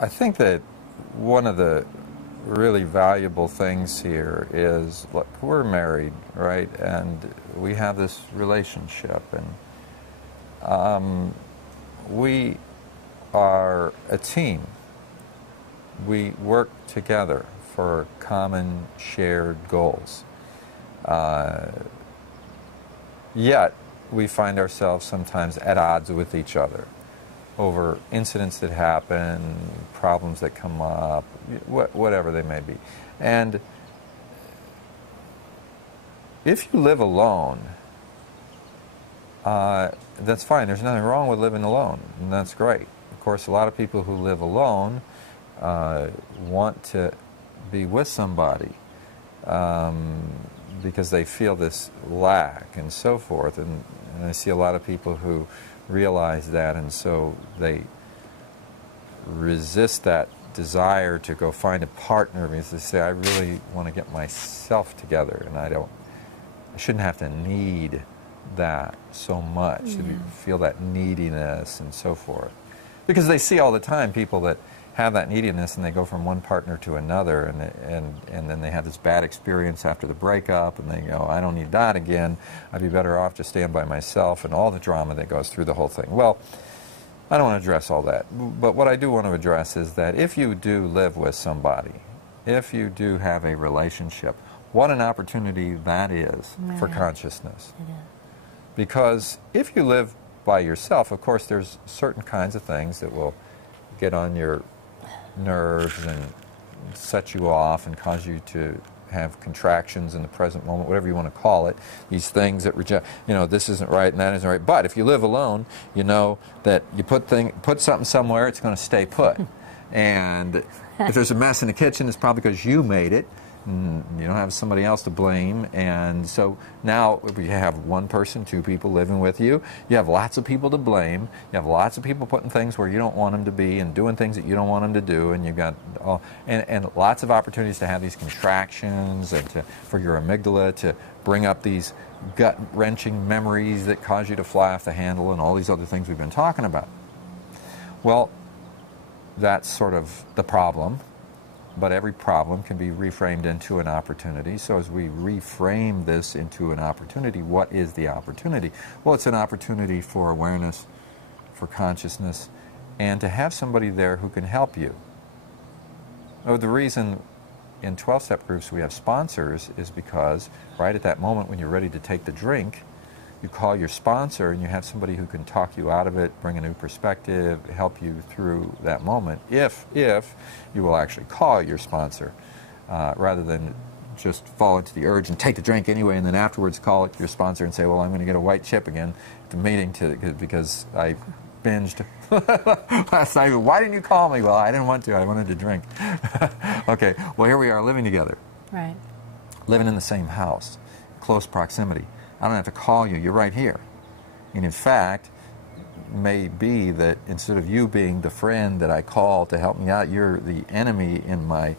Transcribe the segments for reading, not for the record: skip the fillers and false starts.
I think that one of the really valuable things here is, look, we're married, right? And we have this relationship, and we are a team. We work together for common shared goals. Yet, we find ourselves sometimes at odds with each other over incidents that happen, problems that come up, whatever they may be. And if you live alone, that's fine. There's nothing wrong with living alone, and that's great. Of course, a lot of people who live alone want to be with somebody because they feel this lack and so forth. And I see a lot of people who realize that, and so they resist that desire to go find a partner because they say, I really want to get myself together, and I shouldn't have to need that so much, to feel that neediness and so forth. Because they see all the time people that have that neediness, and they go from one partner to another, and then they have this bad experience after the breakup, and they go, I don't need that again, I'd be better off to stand by myself, and all the drama that goes through the whole thing. Well, I don't want to address all that, but what I do want to address is that if you do live with somebody, if you do have a relationship, what an opportunity that is for consciousness. Because if you live by yourself, of course, there's certain kinds of things that will get on your nerves and set you off and cause you to have contractions in the present moment, whatever you want to call it, these things that reject, this isn't right and that isn't right. But if you live alone, you know that you put something somewhere, it's going to stay put. And if there's a mess in the kitchen, it's probably because you made it. You don't have somebody else to blame, and so now if you have one person, two people living with you, you have lots of people to blame, you have lots of people putting things where you don't want them to be and doing things that you don't want them to do, and you've got and lots of opportunities to have these contractions and for your amygdala to bring up these gut-wrenching memories that cause you to fly off the handle and all these other things we've been talking about. Well, that's sort of the problem. But every problem can be reframed into an opportunity. So as we reframe this into an opportunity, what is the opportunity? Well, it's an opportunity for awareness, for consciousness, and to have somebody there who can help you. Oh, the reason in 12-step groups we have sponsors is because right at that moment when you're ready to take the drink, you call your sponsor and you have somebody who can talk you out of it, bring a new perspective, help you through that moment, if you will actually call your sponsor, rather than just fall into the urge and take the drink anyway and then afterwards call your sponsor and say, well, I'm going to get a white chip again at the meeting because I binged last night. Why didn't you call me? Well, I didn't want to. I wanted to drink. Okay, well, here we are living together. Right. Living in the same house, close proximity. I don't have to call you, you're right here. And in fact, it may be that instead of you being the friend that I call to help me out, you're the enemy in my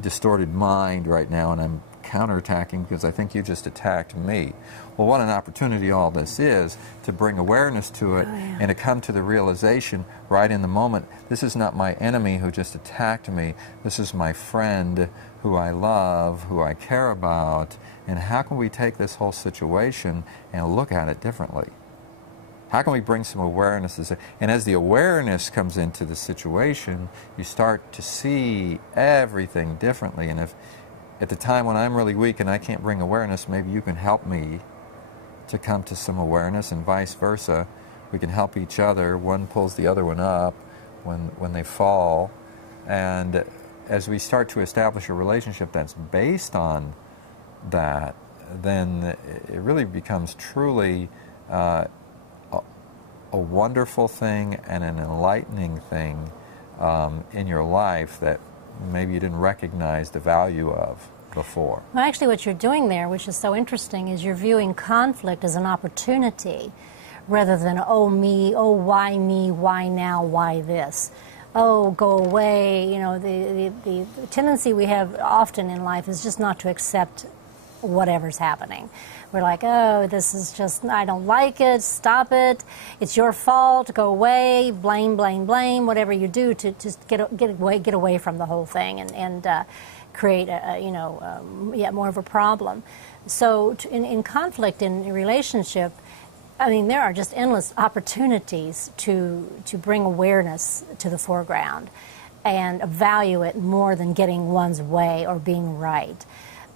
distorted mind right now, and I'm counterattacking because I think you just attacked me. Well, what an opportunity all this is to bring awareness to it and to come to the realization right in the moment, this is not my enemy who just attacked me, this is my friend who I love, who I care about, and how can we take this whole situation and look at it differently? How can we bring some awareness? And as the awareness comes into the situation, you start to see everything differently. And if at the time when I'm really weak and I can't bring awareness, maybe you can help me to come to some awareness, and vice versa. We can help each other. One pulls the other one up when they fall. And as we start to establish a relationship that's based on that, then it really becomes truly a wonderful thing and an enlightening thing in your life that maybe you didn't recognize the value of before. Well, actually what you're doing there, which is so interesting, is you're viewing conflict as an opportunity rather than, oh me, oh why me, why now, why this. Oh, go away. The tendency we have often in life is just not to accept whatever's happening. We're like, oh, this is just, I don't like it, stop it, it's your fault, go away, blame, blame, blame, whatever you do to just get away from the whole thing and create more of a problem. So in conflict in a relationship, I mean, there are just endless opportunities to bring awareness to the foreground and value it more than getting one's way or being right.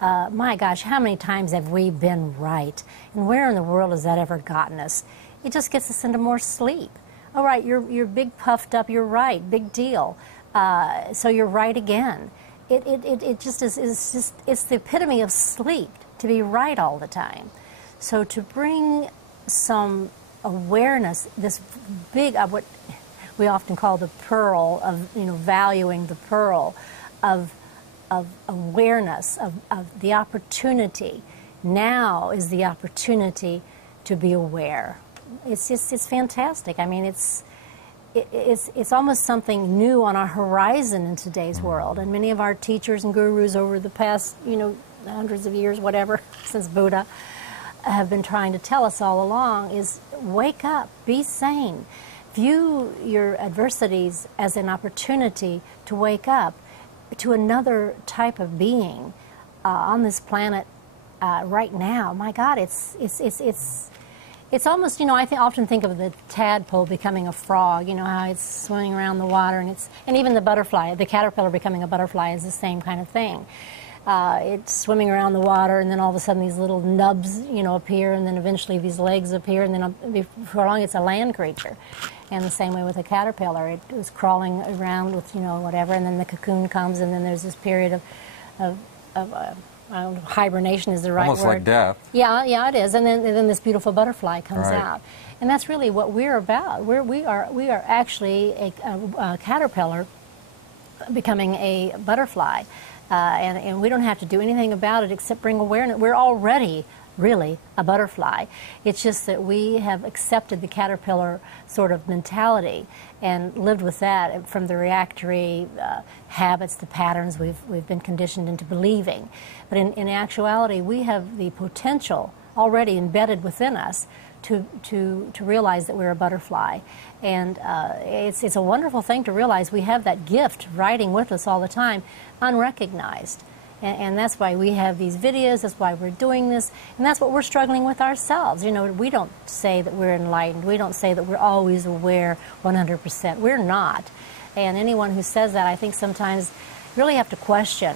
My gosh, how many times have we been right? And where in the world has that ever gotten us? It just gets us into more sleep. All right, you're big puffed up, you're right, big deal. So you're right again. It just is just, it's the epitome of sleep to be right all the time. So to bring some awareness, this big, what we often call the pearl of, valuing the pearl of awareness, of the opportunity. Now is the opportunity to be aware. It's fantastic. I mean, it's almost something new on our horizon in today's world. And many of our teachers and gurus over the past, hundreds of years, whatever, since Buddha, have been trying to tell us all along is wake up, be sane. View your adversities as an opportunity to wake up to another type of being on this planet right now. My God, it's almost, I often think of the tadpole becoming a frog. You know how it's swimming around the water, and even the butterfly, the caterpillar becoming a butterfly is the same kind of thing. It's swimming around the water, and then all of a sudden these little nubs, appear, and then eventually these legs appear, and then before long it's a land creature. And the same way with a caterpillar, it was crawling around with, whatever, and then the cocoon comes, and then there's this period of I don't know, hibernation is the right almost word. Almost like death. Yeah, it is. And then this beautiful butterfly comes right. out. And that's really what we're about. We are actually a caterpillar becoming a butterfly. And we don't have to do anything about it except bring awareness. We're already really a butterfly. It's just that we have accepted the caterpillar sort of mentality and lived with that from the reactory habits, the patterns we've been conditioned into believing. But in actuality, we have the potential already embedded within us to realize that we're a butterfly. And it's a wonderful thing to realize we have that gift riding with us all the time, unrecognized. And that's why we have these videos, that's why we're doing this, and that's what we're struggling with ourselves. We don't say that we're enlightened. We don't say that we're always aware 100%. We're not. And anyone who says that, I think sometimes really have to question.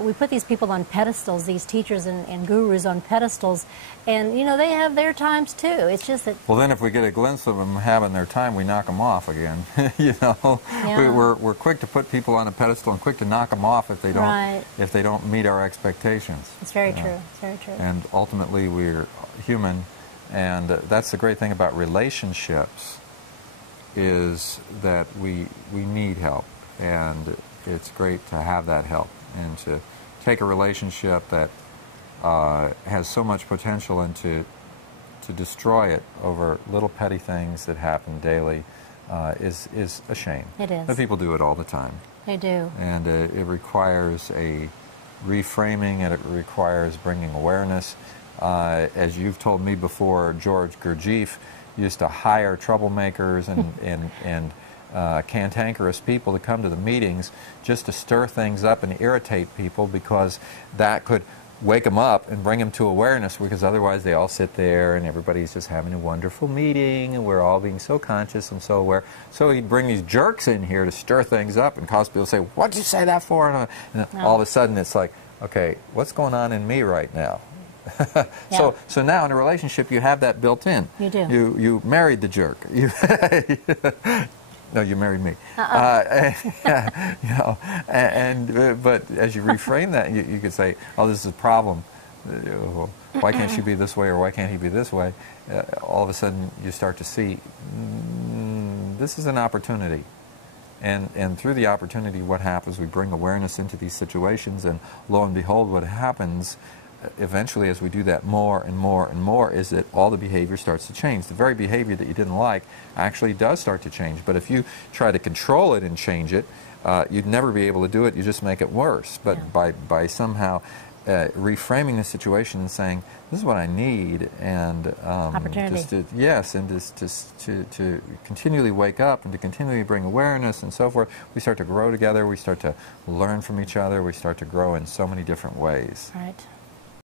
We put these people on pedestals, these teachers and gurus on pedestals, and, they have their times too. It's just that... Well, then if we get a glimpse of them having their time, we knock them off again. Yeah. We're quick to put people on a pedestal and quick to knock them off if they don't right. if they don't meet our expectations. It's very true. It's very true. And ultimately, we're human, and that's the great thing about relationships is that we need help, and it's great to have that help and to take a relationship that has so much potential and to destroy it over little petty things that happen daily is a shame. It is. But people do it all the time. They do. And it requires a reframing, and it requires bringing awareness. As you've told me before, George Gurdjieff used to hire troublemakers and cantankerous people to come to the meetings just to stir things up and irritate people, because that could wake them up and bring them to awareness, because otherwise they all sit there and everybody's just having a wonderful meeting and we're all being so conscious and so aware. So he'd bring these jerks in here to stir things up and cause people to say, what'd you say that for? And all of a sudden it's like, okay, what's going on in me right now? Yeah. So now in a relationship you have that built in. You do. You married the jerk. No, you married me. But as you reframe that, you could say, "Oh, this is a problem. Why can't she be this way, or why can't he be this way?" All of a sudden, you start to see this is an opportunity, and through the opportunity, what happens? We bring awareness into these situations, and lo and behold, what happens? Eventually, as we do that more and more and more, is that all the behavior starts to change. The very behavior that you didn't like actually does start to change. But if you try to control it and change it, you'd never be able to do it. You just make it worse. But by somehow reframing the situation and saying, this is what I need, and Opportunity. just to, yes, and just to continually wake up and to continually bring awareness and so forth. We start to grow together. We start to learn from each other. We start to grow in so many different ways. Right.